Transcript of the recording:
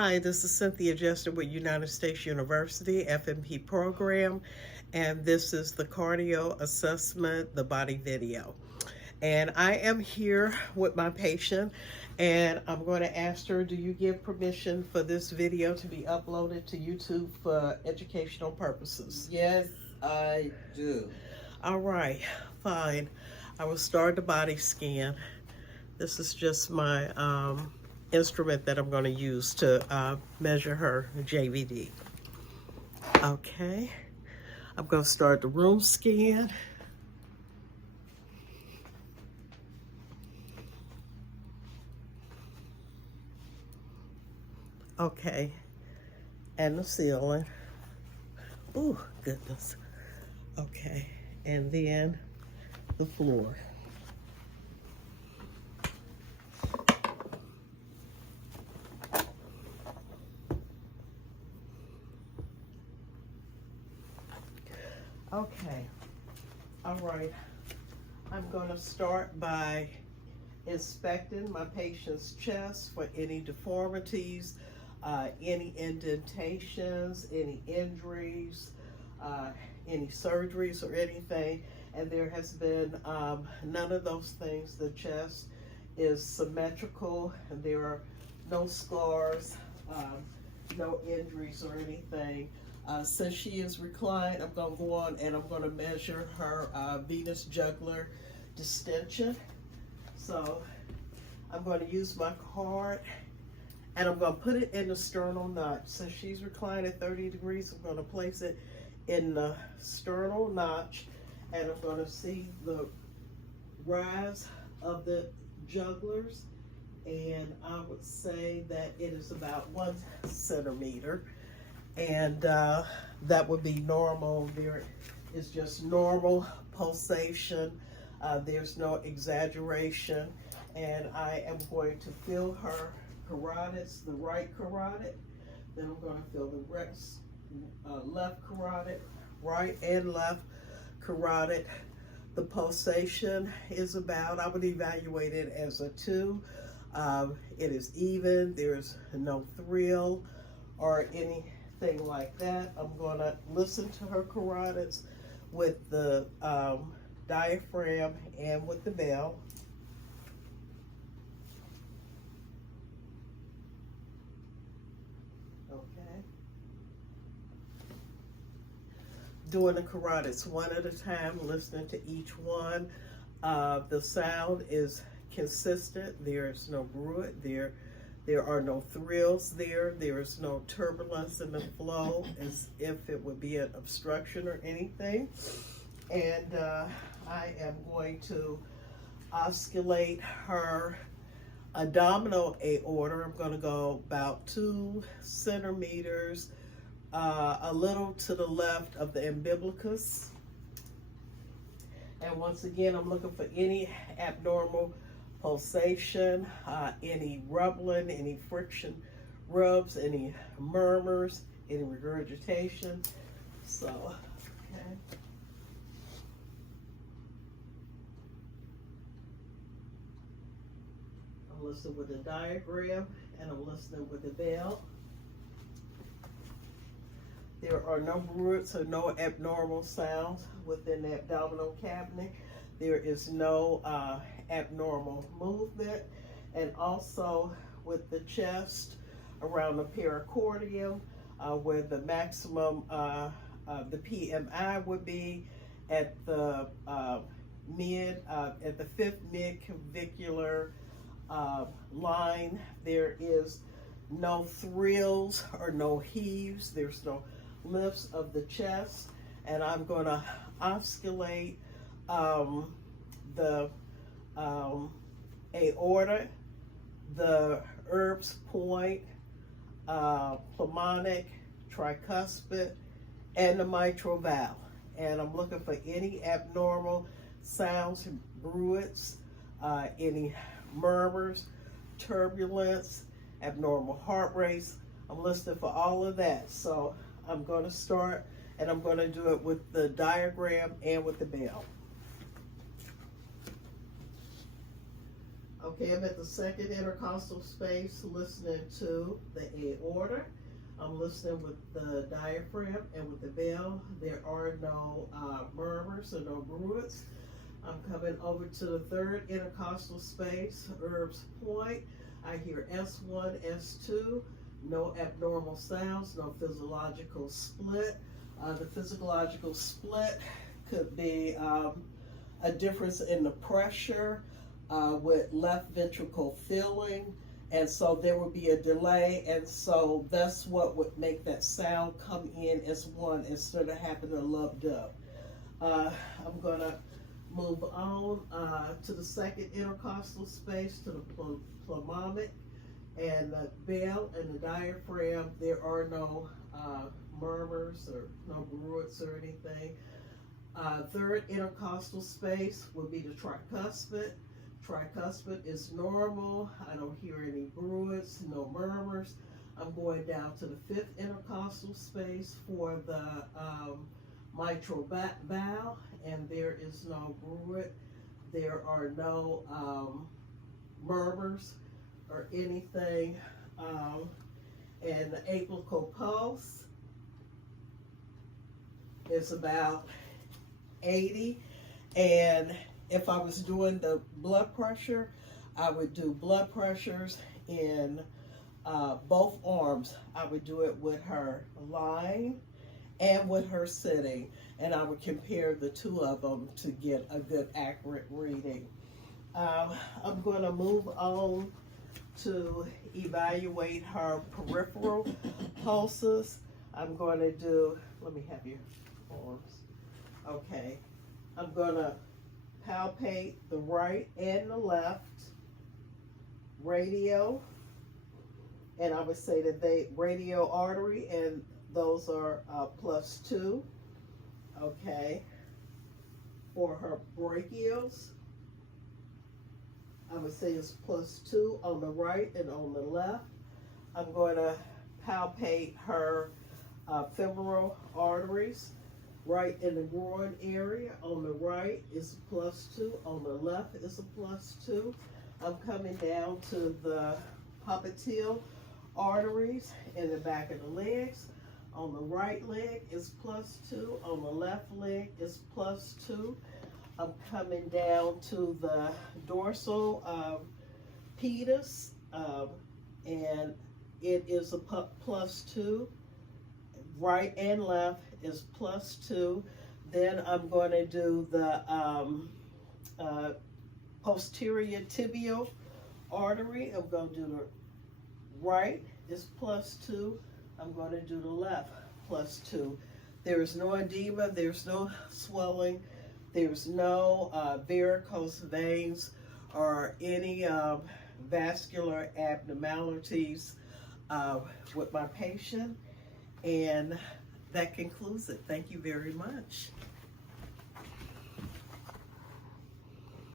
Hi, this is Cynthia Jester with United States University FMP program, and this is the Cardio Aessmemt, the body video. And I am here with my patient, and I'm going to ask her, do you give permission for this video to be uploaded to YouTube for educational purposes? Yes, I do. All right, fine. I will start the body scan. This is just my instrument that I'm going to use to measure her JVD. Okay, I'm going to start the room scan. Okay, and the ceiling. Oh, goodness. Okay, and then the floor. Okay, all right. I'm going to start by inspecting my patient's chest for any deformities, any indentations, any injuries, any surgeries or anything. And there has been none of those things. The chest is symmetrical, and there are no scars, no injuries or anything. Since she is reclined, I'm going to go on and I'm going to measure her venous jugular distension. So I'm going to use my card and I'm going to put it in the sternal notch. Since she's reclined at 30 degrees, I'm going to place it in the sternal notch, and I'm going to see the rise of the jugulars, and I would say that it is about 1 centimeter. And that would be normal. There is just normal pulsation. There's no exaggeration. And I am going to feel her carotids, the right carotid. Then I'm going to feel the left carotid, right and left carotid. The pulsation is about, I would evaluate it as a 2. It is even. There's no thrill or anything like that. I'm going to listen to her carotids with the diaphragm and with the bell. Okay. Doing the carotids one at a time, listening to each one. The sound is consistent. There's no bruit. There are no thrills there. There's no turbulence in the flow as if it would be an obstruction or anything. And I am going to osculate her abdominal aorta. I'm going to go about 2 centimeters, a little to the left of the umbilicus. And once again, I'm looking for any abnormal pulsation, any rumbling, any friction rubs, any murmurs, any regurgitation. So, okay. I'm listening with the diaphragm and I'm listening with the bell. There are no bruits or no abnormal sounds within the abdominal cavity. There is no abnormal movement, and also with the chest around the pericardium, where the maximum the PMI would be at the at the 5th mid-clavicular line. There is no thrills or no heaves. There's no lifts of the chest, and I'm going to osculate the aorta, the Erb's point, pulmonic, tricuspid, and the mitral valve. And I'm looking for any abnormal sounds, bruits, any murmurs, turbulence, abnormal heart rates. I'm listening for all of that. So I'm going to start, and I'm going to do it with the diagram and with the bell. Okay, I'm at the second intercostal space listening to the aorta. I'm listening with the diaphragm and with the bell. There are no murmurs or no bruits. I'm coming over to the third intercostal space, Herb's point. I hear S1, S2, no abnormal sounds, no physiological split. The physiological split could be a difference in the pressure with left ventricle filling, and so there would be a delay, and so that's what would make that sound come in as one instead of having a lump up. I'm going to move on to the second intercostal space, to the pulmonic and the bell and the diaphragm. There are no murmurs or no bruits or anything. Third intercostal space would be the tricuspid. Tricuspid is normal. I don't hear any bruits, no murmurs. I'm going down to the fifth intercostal space for the mitral valve, and there is no bruit. There are no murmurs or anything. And the apical pulse is about 80, and if I was doing the blood pressure, I would do blood pressures in both arms. I would do it with her lying and with her sitting, and I would compare the two of them to get a good accurate reading. I'm going to move on to evaluate her peripheral pulses. I'm going to do, let me have your arms. Okay, I'm going to palpate the right and the left radio, and I would say that they radial artery, and those are +2. Okay, for her brachials, I would say it's +2 on the right and on the left. I'm going to palpate her femoral arteries. Right in the groin area, on the right is +2, on the left is a +2. I'm coming down to the popliteal arteries in the back of the legs. On the right leg is +2, on the left leg is +2. I'm coming down to the dorsal pedis, and it is a +2. Right and left is +2. Then I'm going to do the posterior tibial artery. I'm going to do the right is +2. I'm going to do the left +2. There is no edema, there's no swelling, there's no varicose veins or any vascular abnormalities with my patient. And that concludes it. Thank you very much.